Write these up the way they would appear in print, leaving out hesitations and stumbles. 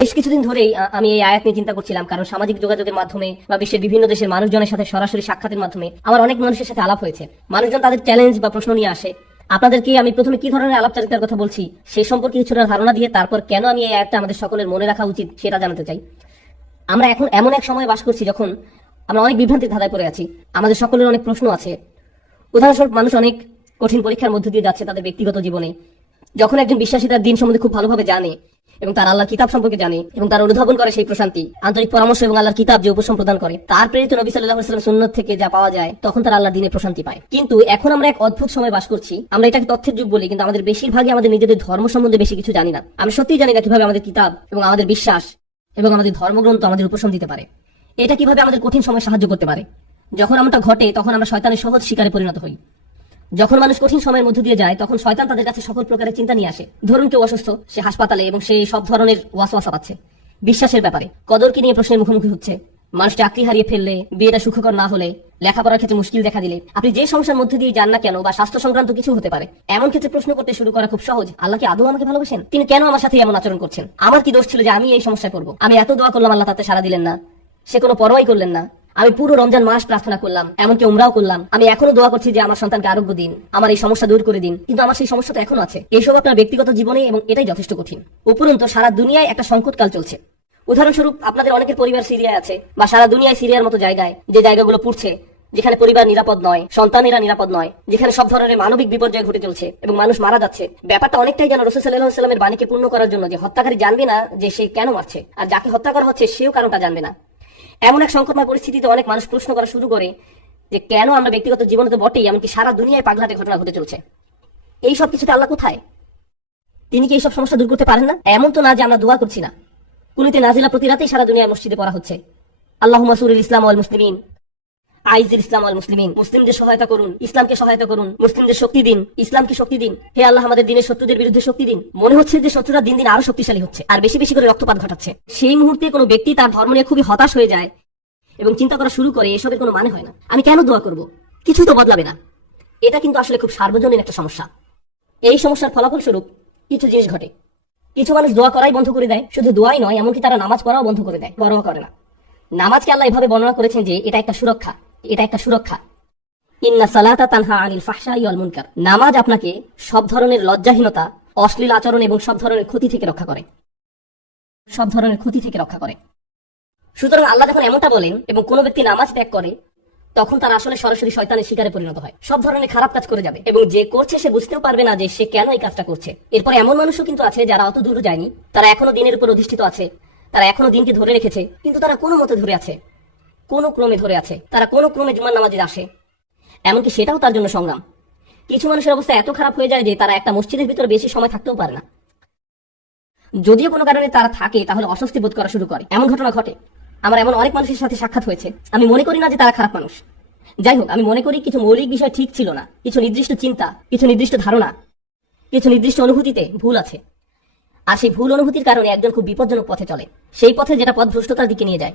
বেশ কিছুদিন ধরেই আমি এই আয়াত নিয়ে চিন্তা করছিলাম, কারণ সামাজিক যোগাযোগের মাধ্যমে বা বিশ্বের বিভিন্ন দেশের মানুষজনের সাথে সরাসরি সাক্ষাতের মাধ্যমে আমার অনেক মানুষের সাথে আলাপ হয়েছে। মানুষজন তাদের চ্যালেঞ্জ বা প্রশ্ন নিয়ে আসে। আপনাদেরকে আমি প্রথমে কি ধরনের আলাপচারিতার কথা বলছি সে সম্পর্কে কিছুটা ধারণা দিয়ে তারপর কেন আমি এই আয়াতটা আমাদের সকলের মনে রাখা উচিত সেটা জানাতে চাই। আমরা এখন এমন এক সময়ে বাস করছি যখন আমরা অনেক বিভ্রান্তির ধাঁধায় পড়ে আছি। আমাদের সকলের অনেক প্রশ্ন আছে। উদাহরণস্বরূপ, মানুষ অনেক কঠিন পরীক্ষার মধ্য দিয়ে যাচ্ছে তাদের ব্যক্তিগত জীবনে। যখন একজন বিশ্বাসী তার দিন সম্বন্ধে খুব ভালোভাবে জানে এবং তার আল্লাহর কিতাব সম্পর্কে জানে এবং তার অনুধাবন করে সেই প্রশান্তি, আন্তরিক পরামর্শ এবং আল্লাহর কিতাব যে উপশম প্রদান করে তার প্রেরিত নবী সাল্লাল্লাহু আলাইহি ওয়াসাল্লাম সুন্নাত থেকে যা পাওয়া যায়, তখন তার আল্লাহর দিনে প্রশান্তি পায়। কিন্তু এখন আমরা এক অদ্ভুত সময় বাস করছি। আমরা এটাকে তথ্যের যুগ বলি, কিন্তু আমাদের বেশিরভাগই আমাদের নিজেদের ধর্ম সম্বন্ধে বেশি কিছু জানি না। আমি সত্যিই জানি না কিভাবে আমাদের কিতাব এবং আমাদের বিশ্বাস এবং আমাদের ধর্মগ্রন্থ আমাদের উপশম দিতে পারে। এটা কিভাবে আমাদের কঠিন সময় সাহায্য করতে পারে। যখন এমনটা ঘটে তখন আমরা শয়তানের সহজ শিকারে পরিণত হই। যখন মানুষ কঠিন সময়ের মধ্য দিয়ে যায় তখন শয়তান তাদের কাছে সকল প্রকারের চিন্তা নিয়ে আসে। ধরুন কেউ অসুস্থ, সে হাসপাতালে এবং সে সব ধরনের ওয়াসওয়াসা পাচ্ছে বিশ্বাসের ব্যাপারে, কদরকে নিয়ে প্রশ্নের মুখোমুখি হচ্ছে। মানুষ চাকরি হারিয়ে ফেললে, বিয়েটা সুখকর না হলে, লেখাপড়ার ক্ষেত্রে মুশকিল দেখা দিলে, আপনি যে সমস্যার মধ্যে দিয়ে যান না কেন, বা স্বাস্থ্য সংক্রান্ত কিছু হতে পারে, এমন ক্ষেত্রে প্রশ্ন করতে শুরু করা খুব সহজ। আল্লাহ কি আদৌ আমাকে ভালোবাসেন? তিনি কেন আমার সাথে এমন আচরণ করছেন? আমার কি দোষ ছিল যে আমি এই সমস্যায় পড়বো? আমি এত দোয়া করলাম, আল্লাহ তাতে সাড়া দিলেন না, সে কোনো পরোয়াই করলেন না। আমি পুরো রমজান মাস প্রার্থনা করলাম, এমনকি উমরাও করলাম, আমি এখনো দোয়া করছি যে আমার সন্তানকে আরোগ্য দিন, আমার এই সমস্যা দূর করে দিন, কিন্তু আমার সেই সমস্যা তো এখনো আছে। এইসব আপনার ব্যক্তিগত জীবনে, এবং এটাই যথেষ্ট কঠিন। উপরন্তু সারা দুনিয়ায় একটা সংকটকাল চলছে। উদাহরণস্বরূপ, আপনাদের অনেকের পরিবার সিরিয়ায় আছে, বা সারা দুনিয়ায় সিরিয়ার মতো জায়গায়, যে জায়গাগুলো পুড়ছে, যেখানে পরিবার নিরাপদ নয়, সন্তানেরা নিরাপদ নয়, যেখানে সব ধরনের মানবিক বিপর্যয় ঘটে চলছে এবং মানুষ মারা যাচ্ছে। ব্যাপারটা অনেকটাই যেন রাসূল সাল্লাল্লাহু আলাইহি ওয়াসাল্লামের বাণীকে পূর্ণ করার জন্য, যে হত্যাকারী জানবে না যে সে কেন মারছে, আর যাকে হত্যা করা হচ্ছে সেও কারণটা জানবে না। এমন এক সংকটময় পরিস্থিতিতে অনেক মানুষ প্রশ্ন করা শুরু করে যে কেন আমরা ব্যক্তিগত জীবনে তো বটেই, এমনকি সারা দুনিয়ায় পাগলাটে ঘটনা ঘটে চলছে। এই সব কিছুতে আল্লাহ কোথায়? তিনি কি এইসব সমস্যা দূর করতে পারেন না? এমন তো না যে আমরা দোয়া করছি না। কুনুতে নাজিলা প্রতি রাতেই সারা দুনিয়ায় মসজিদে পড়া হচ্ছে, আল্লাহুম্মা সুরিল ইসলাম ওয়াল মুসলিমিন, আইজিল ইসলাম ওয়াল মুসলিমিন। মুসলিমদের সহায়তা করুন, ইসলামকে সহায়তা করুন, মুসলিমদের শক্তি দিন, ইসলামকে শক্তি দিন। হে আল্লাহ, আমাদের দিনের শত্রুদের বিরুদ্ধে শক্তি দিন। মনে হচ্ছে যে শত্রুরা দিন দিন আরো শক্তিশালী হচ্ছে আর বেশি বেশি করে রক্তপাত ঘটাচ্ছে। সেই মুহূর্তে কোনো ব্যক্তি তার ধর্ম নিয়ে খুবই হতাশ হয়ে যায় এবং চিন্তা করা শুরু করে এসবের কোনো মানে হয় না, আমি কেন দোয়া করব, কিছুই তো বদলাবে না। এটা কিন্তু আসলে খুব সার্বজনীন একটা সমস্যা। এই সমস্যার ফলাফল স্বরূপ কিছু জিনিস ঘটে। কিছু মানুষ দোয়া করাই বন্ধ করে দেয়, শুধু দোয়াই নয়, এমনকি তারা নামাজ পড়াও বন্ধ করে দেয়, পরোয়া করে না। নামাজকে আল্লাহ এভাবে বর্ণনা করেছেন যে এটা একটা সুরক্ষা, এটা একটা সুরক্ষা। ইন্না সালাতা তানহা আনিল ফাহশাই ওয়াল মুনকার। নামাজ আপনাকে সব ধরনের লজ্জাহীনতা, অশ্লীল আচরণ এবং সব ধরনের ক্ষতি থেকে রক্ষা করে, সব ধরনের ক্ষতি থেকে রক্ষা করে। সুতরাং আল্লাহ যখন এমনটা বলেন এবং কোনো ব্যক্তি নামাজ ত্যাগ করে, তখন তার আসলে সরাসরি শয়তানের শিকারে পরিণত হয়, সব ধরনের খারাপ কাজ করে যাবে এবং যে করছে সে বুঝতেও পারবে না যে সে কেন এই কাজটা করছে। এরপর এমন মানুষও কিন্তু আছে যারা অত দূর যায়নি, তারা এখনো দিনের উপর অধিষ্ঠিত আছে, তারা এখনো দিনকে ধরে রেখেছে, কিন্তু তারা কোনো মতে ধরে আছে, কোনো ক্রমে ধরে আছে, তারা কোনো ক্রমে জুমার নামাজে আসে, এমনকি সেটাও তার জন্য সংগ্রাম। কিছু মানুষের অবস্থা এত খারাপ হয়ে যায় যে তারা একটা মসজিদের ভিতরে বেশি সময় থাকতেও পারে না। যদিও কোনো কারণে তারা থাকে, তাহলে অস্বস্তি বোধ করা শুরু করে। এমন ঘটনা ঘটে। আমার এমন অনেক মানুষের সাথে সাক্ষাৎ হয়েছে। আমি মনে করি না যে তারা খারাপ মানুষ। যাই হোক, আমি মনে করি কিছু মৌলিক বিষয় ঠিক ছিল না, কিছু নির্দিষ্ট চিন্তা, কিছু নির্দিষ্ট ধারণা, কিছু নির্দিষ্ট অনুভূতিতে ভুল আছে। আর সেই ভুল অনুভূতির কারণে একজন খুব বিপজ্জনক পথে চলে, সেই পথে যেটা পথ ভ্রষ্টতার দিকে নিয়ে যায়।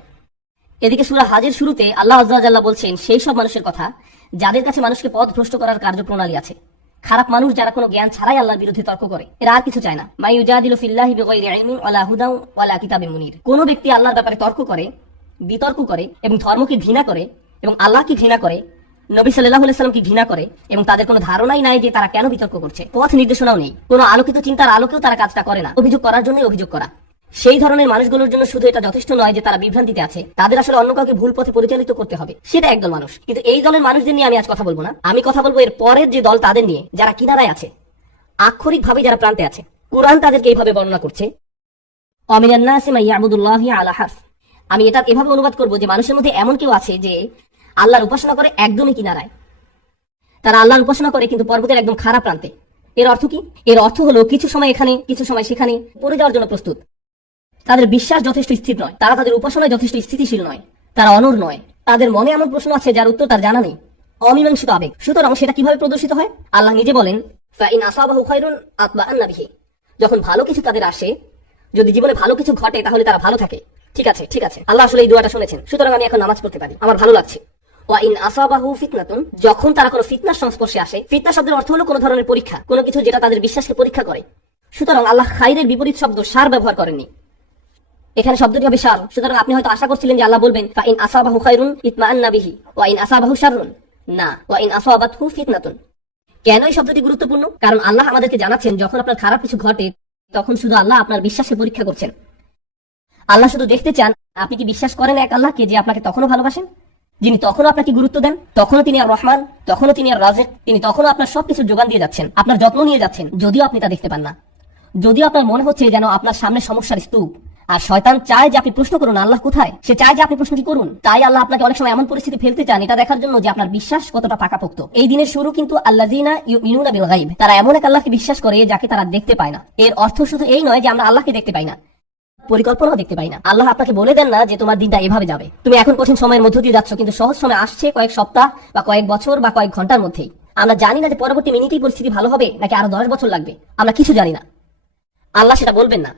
এদিকে সূরা হাজের শুরুতে আল্লাহ আযজা ওয়া জাল্লা বলছেন সেই সব মানুষের কথা যাদের কাছে মানুষকে পথ ভ্রষ্ট করার কার্যপ্রণালী আছে। খারাপ মানুষ যারা কোনো জ্ঞান ছাড়াই আল্লাহর বিরুদ্ধে তর্ক করে, এরা আর কিছু চায় না। মাই ইউজাদিলু ফিল্লাহি বিগাইরি ইলমিন ওয়ালা হুদাও ওয়ালা কিতাবিন মুনির। কোন ব্যক্তি আল্লাহর ব্যাপারে তর্ক করে, বিতর্ক করে এবং ধর্মকে ঘৃণা করে এবং আল্লাহকে ঘৃণা করে, নবী সাল্লাল্লাহু আলাইহি ওয়াসাল্লামকে ঘৃণা করে এবং তাদের কোনো ধারণাই নাই যে তারা কেন বিতর্ক করছে, পথ নির্দেশনাও নেই, কোনো আলোকিত চিন্তার আলোকেও তারা কাজটা করে না, অভিযোগ করার জন্যই অভিযোগ করা। সেই ধরনের মানুষগুলোর জন্য শুধু এটা যথেষ্ট নয় যে তারা বিভ্রান্তিতে আছে, তাদের আসলে অন্য কাউকে ভুল পথে পরিচালিত করতে হবে, সেটা একদল মানুষ। কিন্তু এই দলের মানুষদের নিয়ে আমি আজ কথা বলবো না, আমি কথা বলবো এর পরের যে দল, তাদের নিয়ে, যারা কিনারায় আছে, আক্ষরিক ভাবে যারা প্রান্তে আছে। কুরআন তাদেরকে এইভাবে বর্ণনা করছে, অমিনান নাসি মান ইয়াবুদুল্লাহি আলা হারফ। আমি এটা এভাবে অনুবাদ করব যে মানুষের মধ্যে এমন কেউ আছে যে আল্লাহর উপাসনা করে একদমই কিনারায়, তারা আল্লাহর উপাসনা করে কিন্তু পর্বতের একদম খারাপ প্রান্তে। এর অর্থ কি? এর অর্থ হলো কিছু সময় এখানে, কিছু সময় সেখানে পড়ে যাওয়ার জন্য প্রস্তুত। তাদের বিশ্বাস যথেষ্ট স্থির নয়, তারা তাদের উপাসনায় যথেষ্ট স্থিতিশীল নয়, তারা অনড় নয়, তাদের মনে এমন প্রশ্ন আছে যার উত্তর তার জানা নেই, অমীমাংসিত আবেগ। সুতরাং সেটা কিভাবে প্রদর্শিত হয়? আল্লাহ নিজে বলেন, ফাইন আসাবাহু খায়রুন আতবাআন্না বিহি। যখন ভালো কিছু তাদের আসে, যদি জীবনে ভালো কিছু ঘটে, তাহলে তারা ভালো থাকে। ঠিক আছে, ঠিক আছে, আল্লাহ আসলে এই দোয়াটা শুনেছেন, সুতরাং আমি এখন নামাজ পড়তে পারি, আমার ভালো লাগছে। ওয়াইন আসাবাহু ফিতনাতুন, যখন তারা কোনো ফিতনার সংস্পর্শে আসে, ফিতনা শব্দের অর্থ হলো কোনো ধরনের পরীক্ষা, কোনো কিছু যেটা তাদের বিশ্বাসকে পরীক্ষা করে। সুতরাং আল্লাহ খাইরের বিপরীত শব্দ সার ব্যবহার করেননি। এখানে শব্দটি হবে শার। সুতরাং আপনি হয়তো আশা করছিলেন যে আল্লাহ বলবেন ফা ইন আসাবাহু খায়রুন ইতমাআন্না বিহি ওয়া ইন আসাবাহু শাররুন, না, ওয়া ইন আসাবাতহু ফিতনাতুন। কেন এই শব্দটি গুরুত্বপূর্ণ? কারণ আল্লাহ আমাদেরকে জানাচ্ছেন যখন আপনার খারাপ কিছু ঘটে তখন শুধু আল্লাহ আপনার বিশ্বাসের পরীক্ষা করছেন। আল্লাহ শুধু দেখতে চান আপনি কি বিশ্বাস করেন এক আল্লাহকে যে আপনাকে তখনও ভালোবাসেন, যিনি তখনও আপনাকে গুরুত্ব দেন, তখনও তিনি আর রহমান, তখনও তিনি আর রাজেক, তিনি তখনও আপনার সবকিছু যোগান দিয়ে যাচ্ছেন, আপনার যত্ন নিয়ে যাচ্ছেন, যদিও আপনি তা দেখতে পান না, যদিও আপনার মনে হচ্ছে যেন আপনার সামনে সমস্যার স্তূপ। আর শয়তান চায় যে আপনি প্রশ্ন করুন আল্লাহ কোথায়, সে চায় যে আপনি প্রশ্নটি করুন। তাই আল্লাহ আপনাকে অনেক সময় এমন পরিস্থিতি ফেলতে চান এটা দেখার জন্য যে আপনার বিশ্বাস কতটা পাকাপোক্ত। এই দিনের শুরু কিন্তু আল্লাযিনা ইউমিনুনা বিল গায়ব, তারা এমন এক আল্লাহকে বিশ্বাস করে যাকে তারা দেখতে পায় না। এর অর্থ শুধু এই নয় যে আমরা আল্লাহকে দেখতে পাই না, পরিকল্পনাও দেখতে পাই না। আল্লাহ আপনাকে বলে দেন না যে তোমার দিনটা এভাবে যাবে, তুমি এখন কঠিন সময়ের মধ্য দিয়ে যাচ্ছ, কিন্তু সহজ সময় আসছে কয়েক সপ্তাহ বা কয়েক বছর বা কয়েক ঘন্টার মধ্যেই। আমরা জানি না যে পরবর্তী মিনিটেই পরিস্থিতি ভালো হবে নাকি আরো 10 বছর লাগবে, আমরা কিছু জানি না। আল্লাহ সেটা বলবেন না।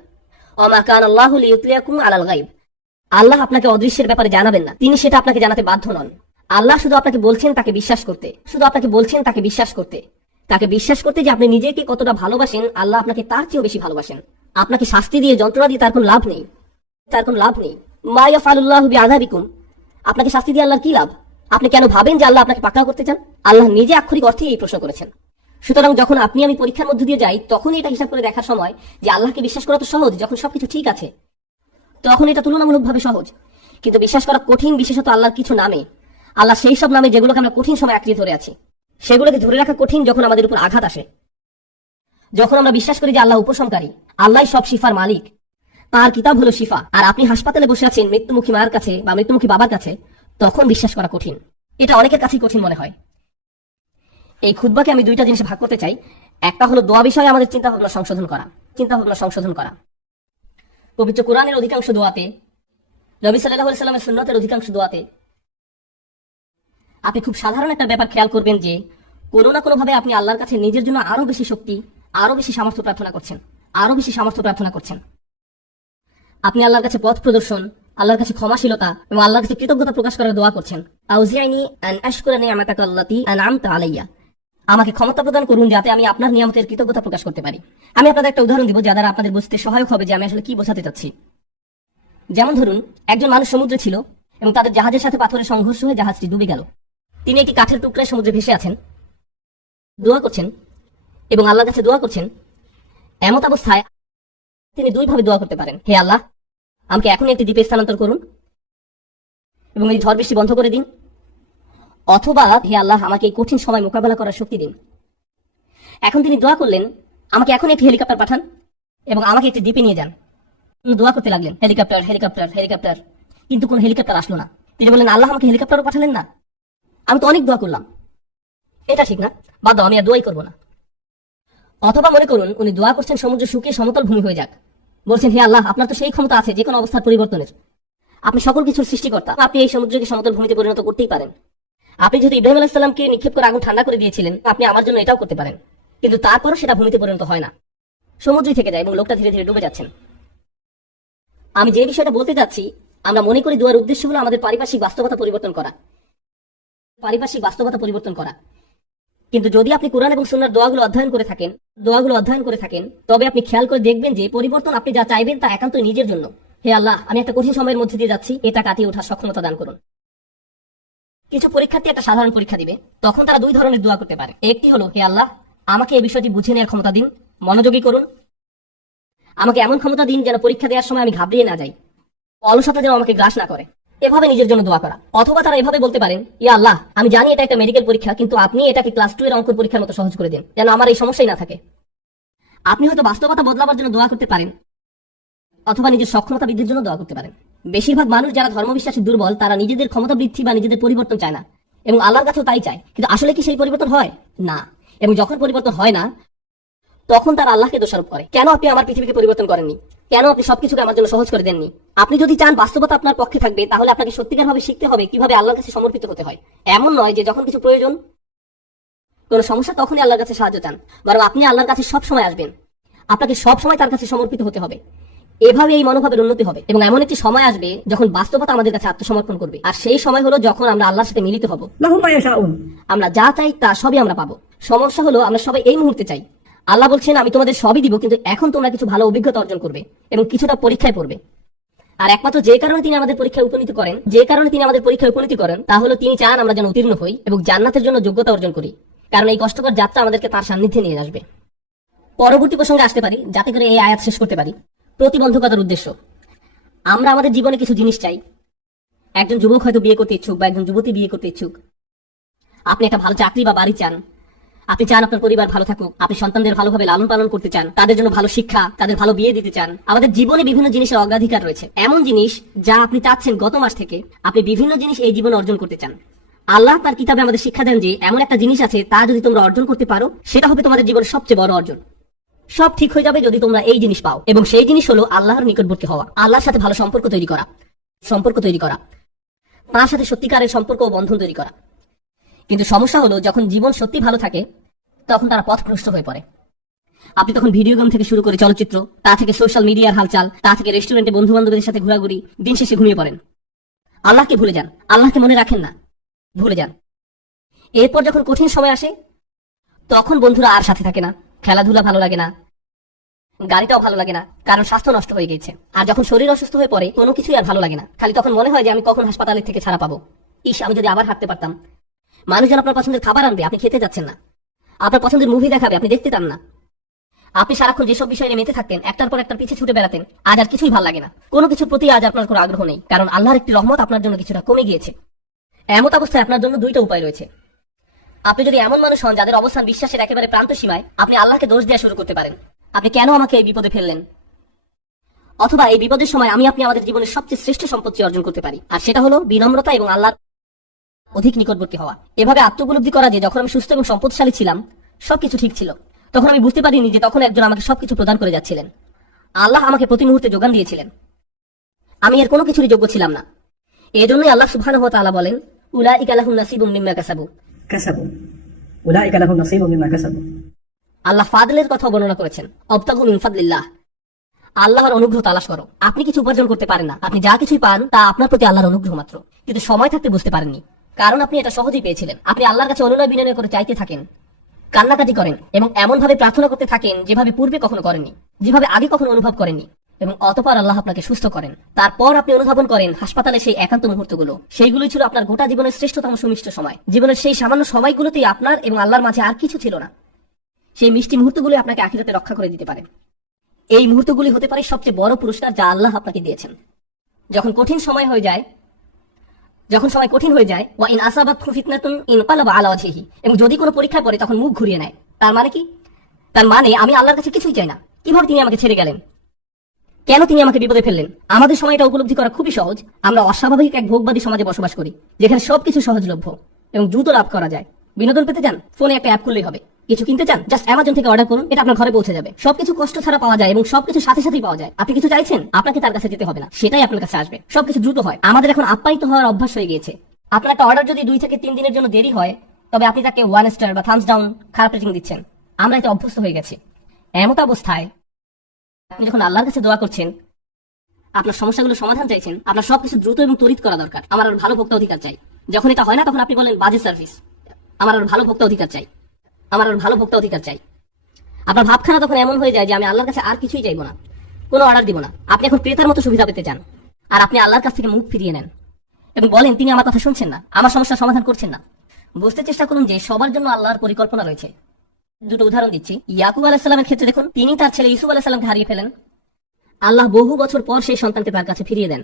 ওমা কানা আল্লাহু লিইউতলিয়াকুম আলাল গায়ব, আল্লাহ আপনাকে অদৃশ্যের ব্যাপারে জানাবেন না, তিনি সেটা আপনাকে জানাতে বাধ্য নন। আল্লাহ শুধু আপনাকে বলছেন তাকে বিশ্বাস করতে, শুধু আপনাকে বলছেন তাকে বিশ্বাস করতে, তাকে বিশ্বাস করতে যে আপনি নিজেকে কতটা ভালোবাসেন, আল্লাহ আপনাকে তার চেয়েও বেশি ভালোবাসেন। আপনাকে শাস্তি দিয়ে যন্ত্রণা দিয়ে তার কোনো লাভ নেই, তার কোনো লাভ নেই। মা ইয়াফআলুল্লাহু বিআযাবিকুম, আপনাকে শাস্তি দিয়ে আল্লাহর কি লাভ? আপনি কেন ভাবেন যে আল্লাহ আপনাকে পাকড়াও করতে চান? আল্লাহ নিজে আক্ষরিক অর্থে এই প্রশ্ন করেছেন। সুতরাং যখন আপনি আমি পরীক্ষার মধ্য দিয়ে যাই তখন এটা হিসাব করে দেখার সময় যে আল্লাহকে বিশ্বাস করা তো সহজ, যখন সবকিছু ঠিক আছে তখন এটা তুলনামূলকভাবে সহজ। কিন্তু বিশ্বাস করা কঠিন, বিশেষত আল্লাহর কিছু নামে, আল্লাহ সেই সব নামে যেগুলোকে আমরা কঠিন সময় আঁকড়ে ধরে আছি, সেগুলোকে ধরে রাখা কঠিন যখন আমাদের উপর আঘাত আসে। যখন আমরা বিশ্বাস করি যে আল্লাহ উপশমকারী, আল্লাহ সব শিফার মালিক, তার কিতাব হলো শিফা, আর আপনি হাসপাতালে বসে আছেন মৃত্যুমুখী মায়ের কাছে বা মৃত্যুমুখী বাবার কাছে, তখন বিশ্বাস করা কঠিন। এটা অনেকের কাছেই কঠিন মনে হয়। এই খুতবাকে আমি দুইটা জিনিসে ভাগ করতে চাই। একটা হলো দোয়া বিষয়ে আমাদের চিন্তা ভাবনা সংশোধন করা। পবিত্র কোরআনের অধিকাংশ দোয়াতে, নবী সাল্লাল্লাহু আলাইহি সাল্লামের সুন্নতের অধিকাংশ দোয়াতে আপনি খুব সাধারণ একটা ব্যাপার খেয়াল করবেন যে কোনো না কোনো ভাবে আপনি আল্লাহর কাছে নিজের জন্য আরো বেশি শক্তি, আরো বেশি সামর্থ্য প্রার্থনা করছেন। আপনি আল্লাহর কাছে পথ প্রদর্শন, আল্লাহর কাছে ক্ষমাশীলতা এবং আল্লাহর কাছে কৃতজ্ঞতা প্রকাশ করার দোয়া করছেন। আউজিআনি আন আশকুরা নি'মাতাকা আল্লাতী আন'আমতা আলাইয়া, আমাকে ক্ষমতা প্রদান করুন যাতে আমি আপনার নিয়ামতের কৃতজ্ঞতা প্রকাশ করতে পারি। আমি আপনাদের একটা উদাহরণ দিব যা দ্বারা আপনাদের বুঝতে সহায়ক হবে যে আমি আসলে কি বোঝাতে চাচ্ছি। যেমন ধরুন, একজন মানুষ সমুদ্রে ছিল এবং তাদের জাহাজের সাথে পাথরের সংঘর্ষ হয়ে জাহাজটি ডুবে গেল। তিনি একটি কাঠের টুকরায় সমুদ্রে ভেসে আছেন, দোয়া করছেন এবং আল্লাহর কাছে দোয়া করছেন। এমত অবস্থায় তিনি দুইভাবে দোয়া করতে পারেন, হে আল্লাহ, আমাকে এখনই একটি দ্বীপে স্থানান্তর করুন এবং এই ঝড় বৃষ্টি বন্ধ করে দিন, অথবা হে আল্লাহ, আমাকে এই কঠিন সময় মোকাবেলা করার শক্তি দিন। এখন তিনি দোয়া করলেন, আমাকে এখন একটি হেলিকপ্টার পাঠান এবং আমাকে একটি দ্বীপে নিয়ে যান। দোয়া করতে লাগলেন, হেলিকপ্টার হেলিকপ্টার হেলিকপ্টার, কিন্তু কোন হেলিকপ্টার আসলো না। তিনি বললেন, আল্লাহ, আমাকে হেলিকপ্টারও পাঠালেন না, আমি তো অনেক দোয়া করলাম, এটা ঠিক না, বাদ দাও, আমি আর দোয়াই করবো না। অথবা মনে করুন উনি দোয়া করছেন সমুদ্র শুকিয়ে সমতল ভূমি হয়ে যাক, বলছেন, হে আল্লাহ, আপনার তো সেই ক্ষমতা আছে যে কোনো অবস্থার পরিবর্তনের, আপনি সকল কিছুর সৃষ্টিকর্তা, আপনি এই সমুদ্রকে সমতল ভূমিতে পরিণত করতেই পারেন। আপনি যেহেতু ইব্রাহিম আলাইহিস সালামকে নিক্ষেপ করে আগুন ঠান্ডা করে দিয়েছিলেন, আপনি আমার জন্য এটাও করতে পারেন। কিন্তু তারপরও সেটা ভূমিতে পরিণত হয় না, সমুদ্রই থেকে যায় এবং লোকটা ধীরে ধীরে ডুবে যাচ্ছেন। আমি যে বিষয়টা বলতে যাচ্ছি, আমরা মনে করি দোয়ার উদ্দেশ্য হলো আমাদের পারিপার্শ্বিক বাস্তবতা পরিবর্তন করা। কিন্তু যদি আপনি কোরআন এবং সুন্নাহর দোয়াগুলো অধ্যয়ন করে থাকেন, তবে আপনি খেয়াল করে দেখবেন যে পরিবর্তন আপনি যা চাইবেন তা একান্তই নিজের জন্য। হে আল্লাহ, আমি একটা কঠিন সময়ের মধ্যে দিয়ে যাচ্ছি, এটা কাটিয়ে ওঠার সক্ষমতা দান করুন। কিছু পরীক্ষার্থী একটা সাধারণ পরীক্ষা দিবে, তখন তারা দুই ধরনের দোয়া করতে পারে। একটি হলো, হে আল্লাহ, আমাকে এই বিষয়টি বুঝে নেওয়ার ক্ষমতা দিন, মনোযোগী করুন, আমাকে এমন ক্ষমতা দিন যেন পরীক্ষা দেওয়ার সময় আমি ঘাবড়িয়ে না যাই, অলসতা যেন আমাকে গ্রাস না করে, এভাবে নিজের জন্য দোয়া করা। অথবা তারা এভাবে বলতে পারেন, ইয়া আল্লাহ, আমি জানি এটা একটা মেডিকেল পরীক্ষা, কিন্তু আপনি এটাকে ক্লাস 2 এর অঙ্ক পরীক্ষার মতো সহজ করে দিন, যেন আমার এই সমস্যাই না থাকে। আপনি হয়তো বাস্তবতা বদলাবার জন্য দোয়া করতে পারেন, অথবা নিজের সক্ষমতা বৃদ্ধির জন্য দোয়া করতে পারেন। বেশিরভাগ মানুষ যারা ধর্মবিশ্বাসী দুর্বল, তারা নিজেদের ক্ষমতা বৃদ্ধি বা নিজেদের পরিবর্তন চায় না, এবং আল্লাহর কাছেও তাই চায়। কিন্তু আসলে কি সেই পরিবর্তন হয় না? এবং যখন পরিবর্তন হয় না, তখন তারা আল্লাহকে দোষারোপ করে, কেন আপনি আমার পৃথিবীকে পরিবর্তন করেননি, কেন আপনি সবকিছুকে আমার জন্য সহজ করে দেননি। আপনি যদি চান বাস্তবতা আপনার পক্ষে থাকবে, তাহলে আপনাকে সত্যিকার ভাবে শিখতে হবে কিভাবে আল্লাহর কাছে সমর্পিত হতে হয়। এমন নয় যে যখন কিছু প্রয়োজন, কোন সমস্যা, তখনই আল্লাহর কাছে সাহায্য চান, বরং আপনি আল্লাহর কাছে সব সময় আসবেন, আপনাকে সব সময় তার কাছে সমর্পিত হতে হবে। এভাবে এই মনোভাবের উন্নতি হবে এবং এমন একটি সময় আসবে যখন বাস্তবতা আমাদের কাছে আত্মসমর্পণ করবে। আর সেই সময় হলো যখন আমরা আল্লাহর সাথে মিলিত হব। আমরা যা চাই তা সবই আমরা পাবো। সমস্যা হলো আমরা সবাই এই মুহূর্তে চাই। আল্লাহ বলছেন, আমি তোমাদের সবই দিব, কিন্তু এখন তোমরা কিছু ভালো অভিজ্ঞতা অর্জন করবে এবং কিছুটা পরীক্ষায় পড়বে। আর একমাত্র যে কারণে তিনি আমাদের পরীক্ষায় উপনীত করেন তা হলো তিনি চান আমরা যেন উত্তীর্ণ হই এবং জান্নাতের জন্য যোগ্যতা অর্জন করি, কারণ এই কষ্টকর যাত্রা আমাদেরকে তার সান্নিধ্যে নিয়ে আসবে। পরবর্তী প্রসঙ্গে আসতে পারি যাতে করে এই আয়াত শেষ করতে পারি। প্রতিবন্ধকতার উদ্দেশ্য, আমরা আমাদের জীবনে কিছু জিনিস চাই। একজন যুবক হয়তো বিয়ে করতে ইচ্ছুক বা একজন যুবতী বিয়ে করতে ইচ্ছুক। আপনি একটা ভালো চাকরি বা বাড়ি চান, আপনি চান আপনার পরিবার ভালো থাকুক, আপনি সন্তানদের ভালোভাবে লালন পালন করতে চান, তাদের জন্য ভালো শিক্ষা, তাদের ভালো বিয়ে দিতে চান। আমাদের জীবনে বিভিন্ন জিনিসের অগ্রাধিকার রয়েছে, এমন জিনিস যা আপনি চাচ্ছেন গত মাস থেকে। আপনি বিভিন্ন জিনিস এই জীবনে অর্জন করতে চান। আল্লাহ তার কিতাবে আমাদের শিক্ষা দেন যে এমন একটা জিনিস আছে তা যদি তোমরা অর্জন করতে পারো সেটা হবে তোমাদের জীবনের সবচেয়ে বড় অর্জন। সব ঠিক হয়ে যাবে যদি তোমরা এই জিনিস পাও, এবং সেই জিনিস হলো আল্লাহর নিকটবর্তী হওয়া, আল্লাহর সাথে ভালো সম্পর্ক তৈরি করা, তার সাথে সত্যিকারের সম্পর্ক ও বন্ধন তৈরি করা। কিন্তু সমস্যা হলো যখন জীবন সত্যি ভালো থাকে তখন তারা পথভ্রষ্ট হয়ে পড়ে। আপনি তখন ভিডিও গেম থেকে শুরু করে চলচ্চিত্র, তা থেকে সোশ্যাল মিডিয়ার হালচাল, তা থেকে রেস্টুরেন্টে বন্ধু বান্ধবদের সাথে ঘোরাঘুরি, দিন শেষে ঘুমিয়ে পড়েন। আল্লাহকে ভুলে যান, আল্লাহকে মনে রাখেন না, ভুলে যান। এরপর যখন কঠিন সময় আসে তখন বন্ধুরা আর সাথে থাকে না, খেলাধুলা ভালো লাগে না, গাড়িটাও ভালো লাগে না, কারণ স্বাস্থ্য নষ্ট হয়ে গেছে। আর যখন শরীর অসুস্থ হয়ে পড়ে কোনো কিছুই আর ভালো লাগে না, খালি তখন মনে হয় যে আমি কখন হাসপাতালের থেকে ছাড়া পাবো। আমি যদি আবার হাঁটতে পারতাম। মানুষজন আপনার পছন্দের খাবার আনবে, আপনি খেতে যাচ্ছেন না। আপনার পছন্দের মুভি দেখাবে, আপনি দেখতে চান না। আপনি সারাক্ষণ যেসব বিষয় নিয়ে মেতে থাকতেন, একটার পর একটার পিছে ছুটে বেড়াতেন, আজ আর কিছুই ভালো লাগে না। কোনো কিছুর প্রতি আজ আপনার কোনো আগ্রহ নেই, কারণ আল্লাহর একটি রহমত আপনার জন্য কিছুটা কমে গিয়েছে। এমত অবস্থায় আপনার জন্য দুইটা উপায় রয়েছে। আপনি যদি এমন মানুষ হন যাদের অবস্থান বিশ্বাসের একেবারে প্রান্ত সীমায়, আপনি আল্লাহকে দোষ দেওয়া শুরু করতে পারেন, আপনি কেন আমাকে এই বিপদে ফেললেন। অথবা এই বিপদের সময় আপনি আমাদের জীবনের সবচেয়ে শ্রেষ্ঠ সম্পত্তি অর্জন করতে পারি, আর সেটা হলো বিনম্রতা এবং আল্লাহর অধিক নিকটবর্তী হওয়া। এভাবে আত্মোপলব্ধি করা যে যখন আমি সুস্থ এবং সম্পদশালী ছিলাম সবকিছু ঠিক ছিল, তখন আমি বুঝতে পারিনি যে তখন একজন আমাকে সবকিছু প্রদান করে যাচ্ছিলেন। আল্লাহ আমাকে প্রতি মুহূর্তে যোগান দিয়েছিলেন, আমি এর কোনো কিছুরই যোগ্য ছিলাম না। এই জন্যই আল্লাহ সুবহানাহু ওয়া তাআলা বলেন, উলাইকা লাহুম নাসিবুম মিম্মা কাসাবু। আল্লাহ ফাদলের কথা বর্ণনা করেছেন, অবতাগু মিন ফাদলিল্লাহ, আল্লাহর অনুগ্রহ তালাশ করো। আপনি কিছু উপার্জন করতে পারেন না, আপনি যা কিছুই পান তা আপনার প্রতি আল্লাহর অনুগ্রহ মাত্র। কিন্তু সময় থাকতে বুঝতে পারেননি, কারণ আপনি এটা সহজেই পেয়েছিলেন। আপনি আল্লাহর কাছে অনুনয় বিনয় করে চাইতে থাকেন, কান্নাকাটি করেন এবং এমন ভাবে প্রার্থনা করতে থাকেন যেভাবে পূর্বে কখনো করেননি, যেভাবে আগে কখনো অনুভব করেননি, এবং অতঃপর আল্লাহ আপনাকে সুস্থ করেন। তারপর আপনি অনুধাবন করেন হাসপাতালে সেই একান্ত মুহূর্তগুলো, সেইগুলোই ছিল আপনার গোটা জীবনের শ্রেষ্ঠতম সুমিষ্ট সময়। জীবনের সেই সামান্য সময়গুলোতেই আপনার এবং আল্লাহর মাঝে আর কিছু ছিল না। সেই মিষ্টি মুহূর্তগুলো আপনাকে আখিরাতে রক্ষা করে দিতে পারে। এই মুহূর্তগুলি হতে পারে সবচেয়ে বড় পুরস্কার যা আল্লাহ আপনাকে দিয়েছেন। যখন সময় কঠিন হয়ে যায়, ওয়া ইন আসাবাতহু ফিতনাতুন ইনকালাবা আলা ওয়াজহিহি, এবং যদি কোনো পরীক্ষায় পড়ে তখন মুখ ঘুরিয়ে নেয়। তার মানে কি? তার মানে আমি আল্লাহর কাছে কিছুই চাই না। কিভাবে তিনি আমাকে ছেড়ে গেলেন, কেন তিনি আমাকে বিপদে ফেললেন? আমাদের সময়টা উপলব্ধি করা খুবই সহজ। আমরা অস্বাভাবিক এক ভোগবাদী সমাজে বসবাস করি, যেখানে সবকিছু সহজলভ্য এবং দ্রুত লাভ করা যায়। বিনোদন পেতে চান, ফোনে একটা অ্যাপ খুললেই হবে। কিছু কিনতে চান, জাস্ট অ্যামাজন থেকে অর্ডার করুন, এটা আপনার ঘরে পৌঁছে যাবে। সবকিছু কষ্ট ছাড়া পাওয়া যায় এবং সবকিছু সাথে সাথেই পাওয়া যায়। আপনি কিছু চাইছেন, আপনাকে তার কাছে যেতে হবে না, সেটাই আপনার কাছে আসবে। সবকিছু দ্রুত হয়। আমাদের এখন আপ্যায়িত হওয়ার অভ্যাস হয়ে গিয়েছে। আপনার একটা অর্ডার যদি 2 থেকে 3 দিনের জন্য দেরি হয়, তবে আপনি তাকে 1 স্টার বা থামস ডাউন খারাপ রেটিং দিচ্ছেন। আমরা এতে অভ্যস্ত হয়ে গেছি। এমত অবস্থায় আপনি যখন আল্লাহর কাছে দোয়া করছেন, আপনার সমস্যাগুলো সমাধান চাইছেন, আপনার সবকিছু দ্রুত এবং ত্বরিত করা দরকার। আমার আর ভালো ভোক্তা অধিকার চাই। যখন এটা হয় না তখন আপনি বলেন বাজে সার্ভিস, আমার আর ভালো ভোক্তা অধিকার চাই, আমার আর ভালো ভোক্তা অধিকার চাই। আপনার ভাবখানা তখন এমন হয়ে যায় যে আমি আল্লাহর কাছে আর কিছুই চাইবো না, কোনো অর্ডার দিব না। আপনি এখন ক্রেতার মতো সুবিধা পেতে চান, আর আপনি আল্লাহর কাছ থেকে মুখ ফিরিয়ে নেন এবং বলেন তিনি আমার কথা শুনছেন না, আমার সমস্যার সমাধান করছেন না। বুঝতে চেষ্টা করুন যে সবার জন্য আল্লাহর পরিকল্পনা রয়েছে। দুটো উদাহরণ দিচ্ছি। ইয়াকুব আলাইহিস সালামের ক্ষেত্রে দেখুন, তিনি তার ছেলে ইউসুফ আলাইহিস সালামকে হারিয়ে ফেলেন। আল্লাহ বহু বছর পর সেই সন্তানকে তার কাছে ফিরিয়ে দেন।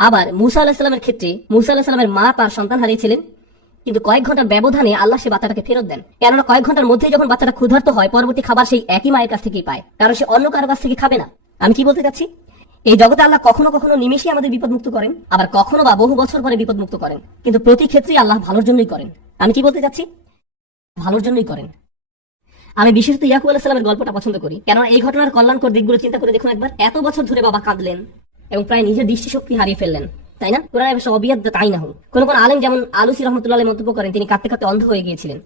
আবার মুসা আলাইহিস সালামের ক্ষেত্রে মুসা আলাইহিস সালামের মা তার সন্তান হারিয়েছিলেন, কিন্তু কয়েক ঘন্টার ব্যবধানে আল্লাহ সে বাচ্চাটাকে ফেরত দেন। কেননা কয়েক ঘন্টার মধ্যেই যখন বাচ্চাটা ক্ষুধার্ত হয়, পরবর্তী খাবার সেই একই মায়ের কাছ থেকেই পায়, কারণ সে অন্য কারো কাছ থেকে খাবে না। আমি কি বলতে চাচ্ছি? এই জগতে আল্লাহ কখনো কখনো নিমেষে আমাদের বিপদ মুক্ত করেন, আবার কখনো বা বহু বছর পরে বিপদ মুক্ত করেন, কিন্তু প্রতি ক্ষেত্রেই আল্লাহ ভালোর জন্যই করেন। আমি কি বলতে চাচ্ছি? ভালোর জন্যই করেন। আমি বিশেষত ইয়াকুব আলাইহিস সালামের গল্পটা পছন্দ করি, কেননা এই ঘটনার কল্যাণকর দিকগুলো চিন্তা করে দেখুন একবার। এত বছর ধরে বাবা কাঁদলেন এবং প্রায় নিজের দৃষ্টিশক্তি হারিয়ে ফেললেন, তাই না? কোরআনের ভাষায় অবিয়াদ তাই না হোক। কোন আলেম যেমন আলুসি রহমতুল্লাহ আলাইহি মন্তব্য করেন, তিনি কাঁদতে কাঁদতে অন্ধ হয়ে গিয়েছিলেন।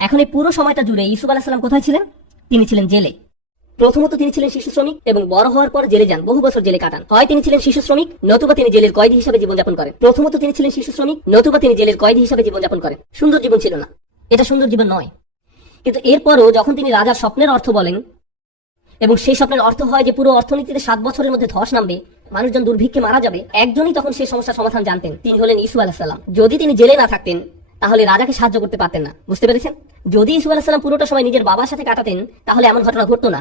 এখন এই পুরো সময়টা জুড়ে ইউসুফ আলাইহিস সালাম কোথায় ছিলেন? তিনি ছিলেন জেলে। প্রথমত তিনি ছিলেন শিশু শ্রমিক এবং বড় হওয়ার পর জেলে যান, বহু বছর জেলে কাটান। হয় তিনি ছিলেন শিশু শ্রমিক, নতুবা তিনি জেলের কয়েদি হিসেবে জীবনযাপন করেন। প্রথমত তিনি ছিলেন শিশু শ্রমিক, নতুবা তিনি জেলের কয়েদি হিসেবে জীবনযাপন করেন। সুন্দর জীবন ছিল না, এটা সুন্দর জীবন নয়। কিন্তু এরপরও যখন তিনি রাজার স্বপ্নের অর্থ বলেন এবং সেই স্বপ্নের অর্থ হয় যে পুরো অর্থনীতিতে 7 বছরের মধ্যে ধস নামবে, মানুষজন দুর্ভিক্ষে মারা যাবে, একজনই তখন সেই সমস্যার সমাধান জানতেন, তিনি হলেন ঈসু আলাইহিস সালাম। যদি তিনি জেলে না থাকতেন তাহলে রাজাকে সাহায্য করতে পারতেন না। বুঝতে পেরেছেন? যদি ঈসু আলাইহিস সালাম পুরোটা সময় নিজের বাবার সাথে কাটাতেন তাহলে এমন ঘটনা ঘটতো না।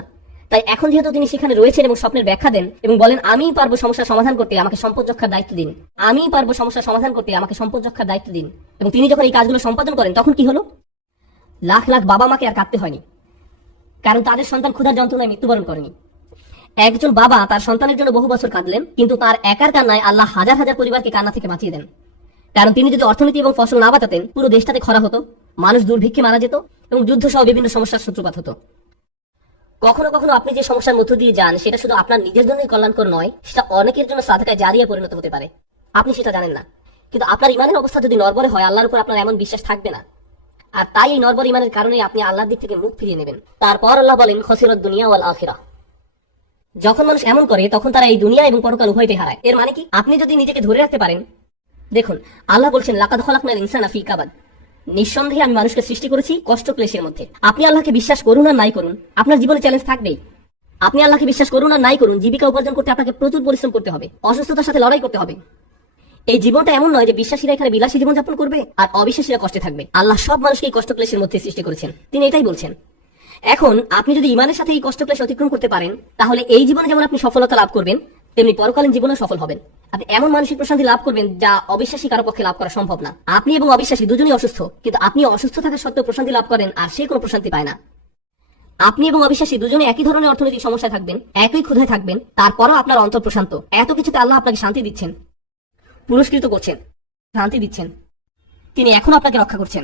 তাই এখন যেহেতু তিনি সেখানে রয়েছেন এবং স্বপ্নের ব্যাখ্যা দেন এবং বলেন আমি পারবো সমস্যার সমাধান করতে, আমাকে সম্পদ রক্ষার দায়িত্ব দিন, আমি পারবো সমস্যার সমাধান করতে, আমাকে সম্পদ রক্ষার দায়িত্ব দিন, এবং তিনি যখন এই কাজগুলো সম্পাদন করেন তখন কি হলো? লাখ লাখ বাবা মাকে আর কাঁদতে হয়নি, কারণ তাদের সন্তান ক্ষুধার যন্ত্রণায় মৃত্যুবরণ করেনি। একজন বাবা তার সন্তানের জন্য বহু বছর কাঁদলেন, কিন্তু তার একার কান্নায় আল্লাহ হাজার হাজার পরিবারকে কান্না থেকে বাঁচিয়ে দেন। কারণ তিনি যদি অর্থনীতি এবং ফসল না বাঁচাতেন পুরো দেশটাতে খরা হতো, মানুষ দুর্ভিক্ষে মারা যেত এবং যুদ্ধ সহ বিভিন্ন সমস্যার সূত্রপাত হতো। কখনো কখনো আপনি যে সমস্যার মধ্য দিয়ে যান সেটা শুধু আপনার নিজের জন্যই কল্যাণকর নয়, সেটা অনেকের জন্য সাদকায়ে জারিয়া পরিণত হতে পারে। আপনি সেটা জানেন না, কিন্তু আপনার ইমানের অবস্থা যদি নড়বড়ে হয় আল্লাহর উপর আপনার এমন বিশ্বাস থাকবে না, আর তাই এই নড়বড়ে ইমানের কারণে আপনি আল্লাহর দিক থেকে মুখ ফিরিয়ে নেবেন। তারপর আল্লাহ বলেন খসিরাত দুনিয়া ওয়াল আখিরাহ। যখন মানুষ এমন করে তখন তারা এই দুনিয়া এবং পরকাল উভয়টাই হারায়। এর মানে কি? আপনি যদি নিজেকে ধরে রাখতে পারেন, দেখুন আল্লাহ বলছেন লাকাদ খালাকনাল ইনসানা ফি কাবাদ, নিঃসন্দেহে আমি মানুষকে সৃষ্টি করেছি কষ্ট ক্লেশের মধ্যে। আপনি আল্লাহকে বিশ্বাস করুন আর নাই করুন, আপনার জীবনে চ্যালেঞ্জ থাকবেই। আপনি আল্লাহকে বিশ্বাস করুন আর নাই করুন, জীবিকা উপার্জন করতে আপনাকে প্রচুর পরিশ্রম করতে হবে, অসুস্থতার সাথে লড়াই করতে হবে। এই জীবনটা এমন নয় যে বিশ্বাসীরা এখানে বিলাসী জীবন যাপন করবে আর অবিশ্বাসীরা কষ্টে থাকবে। আল্লাহ সব মানুষকে এই কষ্ট ক্লেশের মধ্যে সৃষ্টি করেছেন, তিনি এটাই বলছেন। এখন আপনি যদি ইমানের সাথে এই কষ্ট ক্লেশ অতিক্রম করতে পারেন তাহলে এই জীবনে যেমন আপনি সফলতা লাভ করবেন তেমনি পরকালীন জীবনে সফল হবেন। আপনি এমন মানসিক প্রশান্তি লাভ করবেন যা অবিশ্বাসী কারো পক্ষে লাভ করা সম্ভব না। আপনি এবং অবিশ্বাসী দুজনেই অসুস্থ, কিন্তু আপনি অসুস্থ থাকা সত্ত্বেও প্রশান্তি লাভ করেন আর সে কোনো প্রশান্তি পায় না। আপনি এবং অবিশ্বাসী দুজনে একই ধরনের অর্থনৈতিক সমস্যায় থাকবেন, একই ক্ষুধায় থাকবেন, তারপরও আপনার অন্তর প্রশান্ত। এত কিছুতে আল্লাহ আপনাকে শান্তি দিচ্ছেন, পুরস্কৃত করছেন, শান্তি দিচ্ছেন, তিনি এখন আপনাকে রক্ষা করছেন।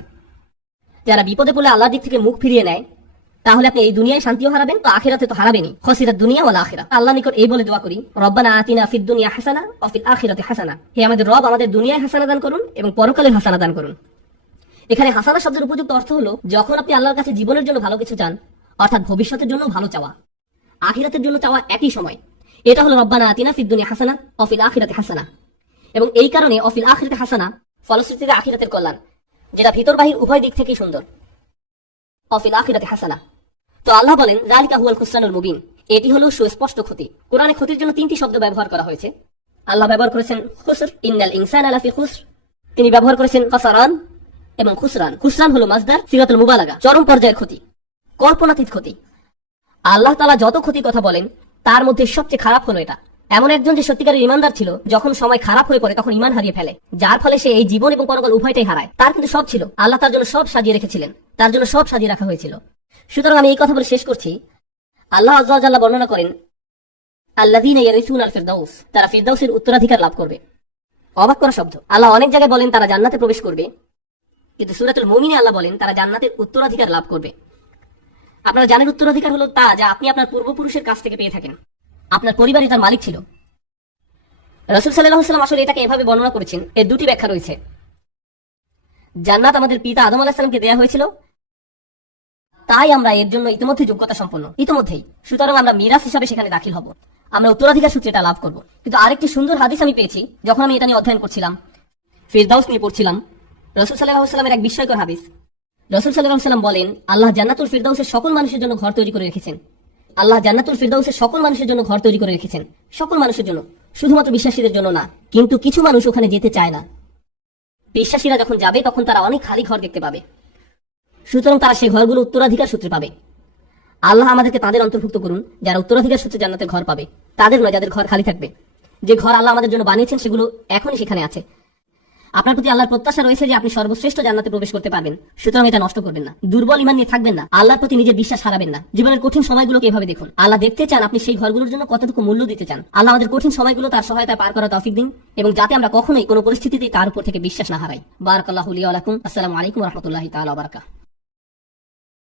যারা বিপদে পড়লে আল্লাহর দিক থেকে মুখ ফিরিয়ে নেয় তাহলে আপনি এই দুনিয়ায় শান্তিও হারাবেন, তো আখিরাতে তো হারাবেনই। খসিরাত দুনিয়া ওয়াল আখিরাহ। আল্লাহর নিকট এই বলে দোয়া করি, রব্বানা আতিনা ফিদ দুনিয়া হাসানা ওয়া ফিল আখিরাতি হাসানা। হে আমাদের রব, আমাদের দুনিয়ায় হাসানা দান করুন এবং পরকালে হাসানা দান করুন। এখানে হাসানা শব্দের উপযুক্ত অর্থ হলো যখন আপনি আল্লাহর কাছে জীবনের জন্য ভালো কিছু চান, অর্থাৎ ভবিষ্যতের জন্য ভালো চাওয়া, আখিরাতের জন্য চাওয়া একই সময়। এটা হলো রব্বানা আতিনা ফিদ দুনিয়া হাসানা ওয়া ফিল আখিরাতি হাসানা। এবং এই কারণে ওয়া ফিল আখিরাতি হাসানা ফলশ্রুতিতে আখিরাতের কল্যাণ, যেটা ভিতর বাহির উভয় দিক থেকেই সুন্দর। ওয়া ফিল আখিরাতি হাসানা। তো আল্লাহ বলেন যালিকা হুয়াল খুসরানুল মুবিন, এটি হলো সুস্পষ্ট ক্ষতি। কোরআনে ক্ষতির জন্য 3টি শব্দ ব্যবহার করা হয়েছে। আল্লাহ ব্যবহার করেছেন খুসর, ইন্নাল ইনসানা লাফি খুসর। তিনি ব্যবহার করেছেন খাসারান এবং খুসরান। খুসরান হলো মাসদার সিগাতুল মুবালাগা, চরম পর্যায়ের ক্ষতি, কল্পনাতীত ক্ষতি। আল্লাহ তাআলা যত ক্ষতির কথা বলেন তার মধ্যে সবচেয়ে খারাপ হলো এটা। এমন একজন যে সত্যিকারের ইমানদার ছিল, যখন সময় খারাপ হয়ে পড়ে তখন ইমান হারিয়ে ফেলে, যার ফলে সে এই জীবন এবং পরকাল উভয়টাই হারায়। তার কিন্তু সব ছিল, আল্লাহ তার জন্য সব সাজিয়ে রেখেছিলেন, তার জন্য সব সাজিয়ে রাখা হয়েছিল। সুতরাং আমি এই কথা বলে শেষ করছি। আল্লাহ আযজা ওয়া জাল্লা বর্ণনা করেন আল্লাযীনা ইয়ারিসুনাল ফিরদাউস, তারা ফিরদাউসের উত্তরাধিকার লাভ করবে। অবাক করা শব্দ। আল্লাহ অনেক জায়গায় বলেন তারা জান্নাতে প্রবেশ করবে, কিন্তু সূরাতুল মুমিনে আল্লাহ বলেন তারা জান্নাতের উত্তরাধিকার লাভ করবে। আপনারা জানেন উত্তরাধিকার হলো তা যা আপনি আপনার পূর্বপুরুষের কাছ থেকে পেয়ে থাকেন, আপনার পরিবারে তার মালিক ছিল। রাসূল সাল্লাল্লাহু আলাইহি ওয়াসাল্লাম আসলে এটাকে এভাবে বর্ণনা করেছেন, এর দুটি ব্যাখ্যা রয়েছে। জান্নাত আমাদের পিতা আদম আলাইহিস সালামকে দেয়া হয়েছিল, তাই আমরা এর জন্য ইতিমধ্যে যোগ্যতা সম্পন্ন, ইতিমধ্যেই। সুতরাং আমরা মিরাস হিসাবে সেখানে দাখিল হব, আমরা উত্তরাধিকার সূত্রে এটা লাভ করব। কিন্তু আরেকটি সুন্দর হাদিস আমি পেয়েছি যখন আমি এটা নিয়ে অধ্যয়ন করছিলাম, ফিরদাউস নিয়ে পড়ছিলাম। রাসূল সাল্লাল্লাহু আলাইহি ওয়াসাল্লামের এক বিস্ময়কর হাদিস। রাসূল সাল্লাল্লাহু আলাইহি ওয়াসাল্লাম বলেন আল্লাহ জান্নাতুল ফিরদাউসের সকল মানুষের জন্য ঘর তৈরি করে রেখেছেন। আল্লাহ জান্নাতুল ফিরদাউসের সকল মানুষের জন্য ঘর তৈরি করে রেখেছেন, সকল মানুষের জন্য, শুধুমাত্র বিশ্বাসীদের জন্য না। কিন্তু কিছু মানুষ ওখানে যেতে চায় না। বিশ্বাসীরা যখন যাবে তখন তারা অনেক খালি ঘর দেখতে পাবে, সুতরাং তারা সেই ঘরগুলো উত্তরাধিকার সূত্রে পাবে। আল্লাহ আমাদেরকে তাদের অন্তর্ভুক্ত করুন যারা উত্তরাধিকার সূত্রে জান্নাতের ঘর পাবে, তাদের নয় যাদের ঘর খালি থাকবে। যে ঘর আল্লাহ আমাদের জন্য বানিয়েছেন সেগুলো এখনই সেখানে আছে। আপনার প্রতি আল্লাহর প্রত্যাশা রয়েছে যে আপনি সর্বশ্রেষ্ঠ জান্নাতে প্রবেশ করতে পারবেন, সুতরাং এটা নষ্ট করবেন না। দুর্বল ঈমান নিয়ে থাকবেন না, আল্লাহর প্রতি নিজের বিশ্বাস হারাবেন না। জীবনের কঠিন সময়গুলোকে এভাবে দেখুন, আল্লাহ দেখতে চান আপনি সেই ঘরগুলোর জন্য কতটুকু মূল্য দিতে চান। আল্লাহ আমাদের কঠিন সময়গুলো তার সহায়তায় পার করার তৌফিক দিন, এবং যাতে আমরা কখনোই কোনো পরিস্থিতিতে তার উপর থেকে বিশ্বাস না হারাই। বারাকাল্লাহু লি ওয়া লাকুম। আসসালামু আলাইকুম ওয়া রাহমাতুল্লাহি তাআলা ওয়া বারাকাতুহু।